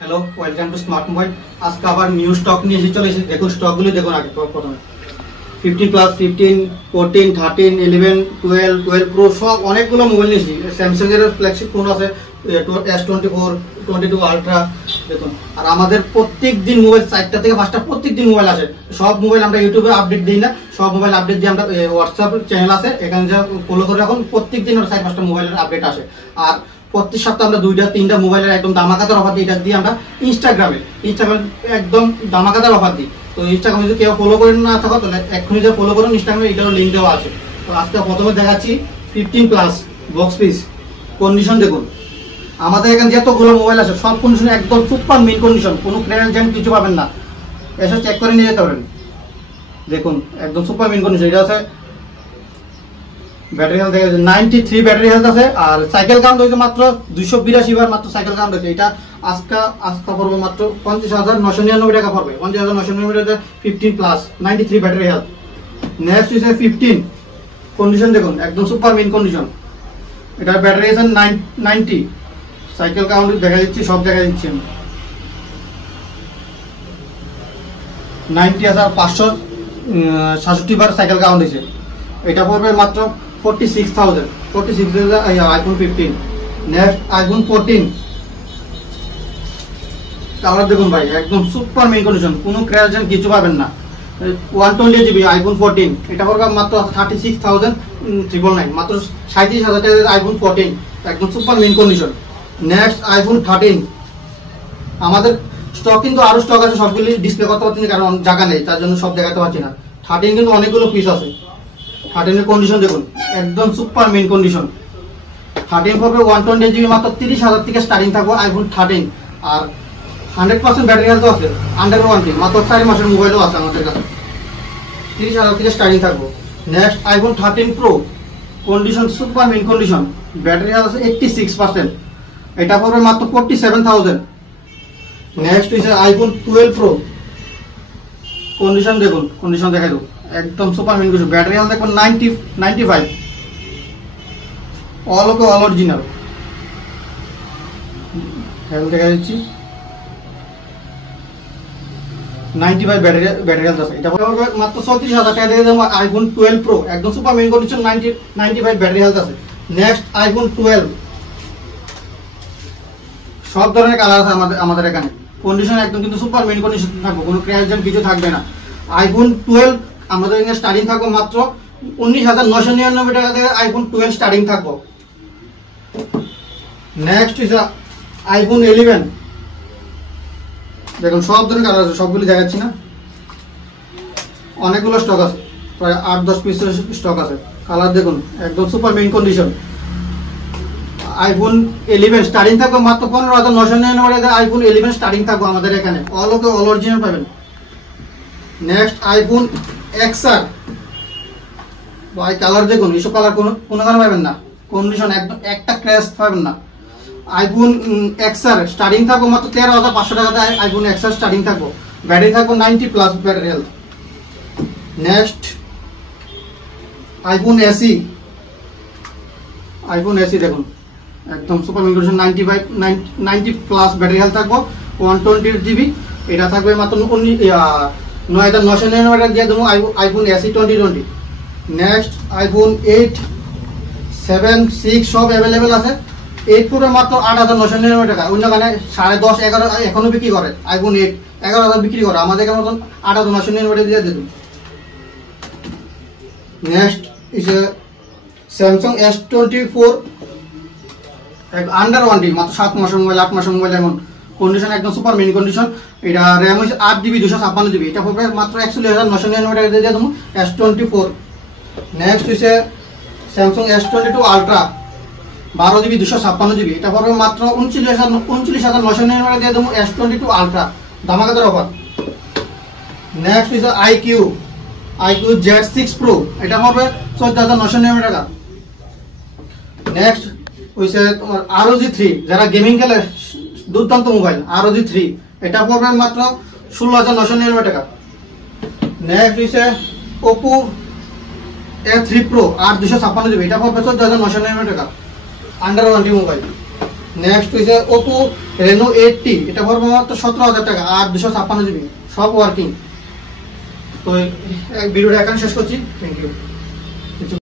Hello, welcome to smart mobile. আজকে আবার new stock নিয়ে এসে চলে এসেছি। দেখুন স্টকগুলো দেখুন। আগে প্রথমে 15 প্লাস, 15, 14, 13, 11, 12, 12 প্রো সব অনেকগুলো মোবাইল নিয়েছি। স্যামসাং এর ফ্ল্যাগশিপ ফোন আছে S24, 22 আলট্রা। দেখুন, আর আমাদের প্রত্যেক দিন মোবাইল 4টা থেকে 5টা প্রত্যেক দিন মোবাইল আসে। সব মোবাইল আমরা ইউটিউবে আপডেট দিই না, সব মোবাইল আপডেট দিয়ে আমরা হোয়াটসঅ্যাপ চ্যানেল আছে, এখানে যা ফলো করে রাখুন। প্রত্যেক দিন 4-5টা মোবাইলের আপডেট আসে। আর প্রত্যেক সপ্তাহে আমরা 2-3টা মোবাইলের একদম দামাকাদার অফার দিই। এটা দিয়ে আমরা ইনস্টাগ্রামে একদম দামাকাদার অফার দিই। তো ইনস্টাগ্রামে যদি কেউ ফলো করে না থাকো তাহলে এক্ষুনি যে ফলো করুন। ইনস্টাগ্রামে এটারও লিঙ্ক দেওয়া আছে। তো আজকে প্রথমে দেখাচ্ছি 15 প্লাস বক্স পিস। কন্ডিশন দেখুন, আমাদের এখানে যতগুলো মোবাইল আছে সব কন্ডিশন একদম সুপার মিন কন্ডিশন, কোনো ক্র্যাশ জ্যাম কিছু পাবেন না। এসে চেক করে নিয়ে যেতে পারেন। দেখুন একদম সুপার মিন কন্ডিশন। এটা আছে ব্যাটারি হেলথ 93 ব্যাটারি হেলথ আছে। আর সাইকেল কাউন্ট হয়েছে মাত্র 282 বার মাত্র সাইকেল কাউন্ট হয়েছে। এটা আজকা পড়বে মাত্র 50,999 টাকা পড়বে। 50,999 টাকা 15 প্লাস 93 ব্যাটারি হেলথ। নেক্সট হচ্ছে 15 কন্ডিশন দেখুন একদম সুপার মিন কন্ডিশন। এটা ব্যাটারি আছে 90, সাইকেল কাউন্ট দেখা দিচ্ছি, সব দেখা দিচ্ছি আমি 90 আছে। 567 বার সাইকেল কাউন্ট হয়েছে। এটা পড়বে মাত্র 46,000 আইফোন 15। নেক্সট আইফোন 14 কালার দেখুন ভাই, একদম সুপার মিন কন্ডিশন, কোনো ক্র্যাশ জ্যাম কিছু পাবেন না। 120 জিবি আইফোন 14, এটা পড়বে মাত্র 36,999, মাত্র 37,000 টাকা আইফোন 14, একদম super mint condition. Next iPhone 13, আমাদের স্টক কিন্তু আরো স্টক আছে, সবগুলি ডিসপ্লে করতে পারছি না কারণ জায়গা নেই, তার জন্য সব দেখাতে পারছি না। 13 কিন্তু অনেকগুলো পিস আছে। 13 এর কন্ডিশন দেখুন একদম সুপার মিন কন্ডিশন। 13 পড়বে 120 জিবি, মাত্র 30,000 থেকে স্টার্টিং থাকবে আইফোন 13। আর 100% ব্যাটারি হেলথ আছে, আন্ডার ওয়ারেন্টি, মাত্র 4 মাসের মোবাইলও আছে আমাদের কাছে। 30,000 থেকে স্টার্টিং থাকবো। Next iPhone 13 pro, condition super mint condition, battery health আছে 86%, এটা পড়বে মাত্র 47,000। নেক্সট হচ্ছে আইফোন 12 প্রো, কন্ডিশন দেখুন, কন্ডিশন দেখাই দেবো একদম super mint condition. Battery health দেখবেন 95, অল অরিজিনাল হেলথ দেখা দিচ্ছি 95 ব্যাটারি হেলথ আছে। এটা পড়বে মাত্র 34,000 টাকা দিয়ে দেবো আইফোন 12 প্রো, একদম super mint condition, 95 battery health আছে। নেক্সট আইফোন 12, সব ধরনের কালার আছে আমাদের এখানে। কন্ডিশন একদম কিন্তু সুপার মিন কন্ডিশন থাকবে, কোনো ক্র্যাশ জ্যাম কিছু থাকবে না। আইফোন 12 আমাদের এখানে স্টার্টিং থাকবো মাত্র 19,999 টাকা থেকে আইফোন 12 স্টার্টিং থাকবো। নেক্সট হচ্ছে আইফোন 11, দেখুন সব ধরনের কালার আছে, সবগুলি দেখাচ্ছি না, অনেকগুলো স্টক আছে, প্রায় 8-10 পিসের স্টক আছে। কালার দেখুন একদম super mint condition. IPhone 11 starting থাকবে মাত্র 15,999 টাকা আইফোন 11 স্টার্টিং থাকবে আমাদের এখানে, অল অরিজিনাল পাবেন। নেক্সট আইফোন XR, ভাই কালার দেখুন, এইসব কালার কোনো কালার পাবেন না, কন্ডিশন একদম একটা ক্র্যাশ পাবেন না। আইফোন XR স্টার্টিং থাকবো মাত্র 13,500 টাকাতে আইফোন XR স্টার্টিং থাকবো, ব্যাটারি থাকবো 90 plus battery health. Next iPhone SE দেখুন একদম super mint condition, 90 plus battery health থাকবো, 120 জিবি। এটা থাকবে মাত্র 9,999 টাকা দিয়ে দেবো আইফোন SE 2020। নেক্সট আইফোন 8, 7, 6 সব অ্যাভেলেবেল আছে। 8 পুরো মাত্র 8,999 টাকা, অন্য কানে 10.5, 11 এখনো বিক্রি করে। আইফোন 8 11,000 বিক্রি করে, আমাদের এখানে মতন 8,999 টাকা দিয়ে দেবো। Next is Samsung S24, under warranty, মাত্র 7 মাসের মোবাইল, 8 মাসের মোবাইল, এমন কন্ডিশন একদম সুপার মিন কন্ডিশন। এটা র্যাম হচ্ছে 8 জিবি 256 জিবি, এটা পড়বে মাত্র 41,999 টাকা দিয়ে দেবো S24। নেক্সট হচ্ছে Samsung S22 ultra, 12 GB 256 GB, এটা পড়বে মাত্র 29,999 টাকা দিয়ে দেবো S22 আলট্রা, ধামাকাদার অফার। নেক্সট হচ্ছে IQ Z6 প্রো, এটা পড়বে 14,999 টাকা। নেক্সট হচ্ছে তোমার ROG 3, যারা গেমিং খেলে দুর্দান্ত মোবাইল ROG 3, এটা পড়বে মাত্র 16,999 টাকা। নেক্সট হচ্ছে Oppo A3 Pro 8 জিবি, এটা পড়বে 14,999 টাকা, আন্ডার ওয়ারেন্টি মোবাইল। নেক্সট হচ্ছে Oppo রেনো 8T এটা পড়বে মাত্র 17,000 টাকা আর 256 জিবি, সব ওয়ার্কিং। তো ভিডিওটা এখানে শেষ করছি। Thank you.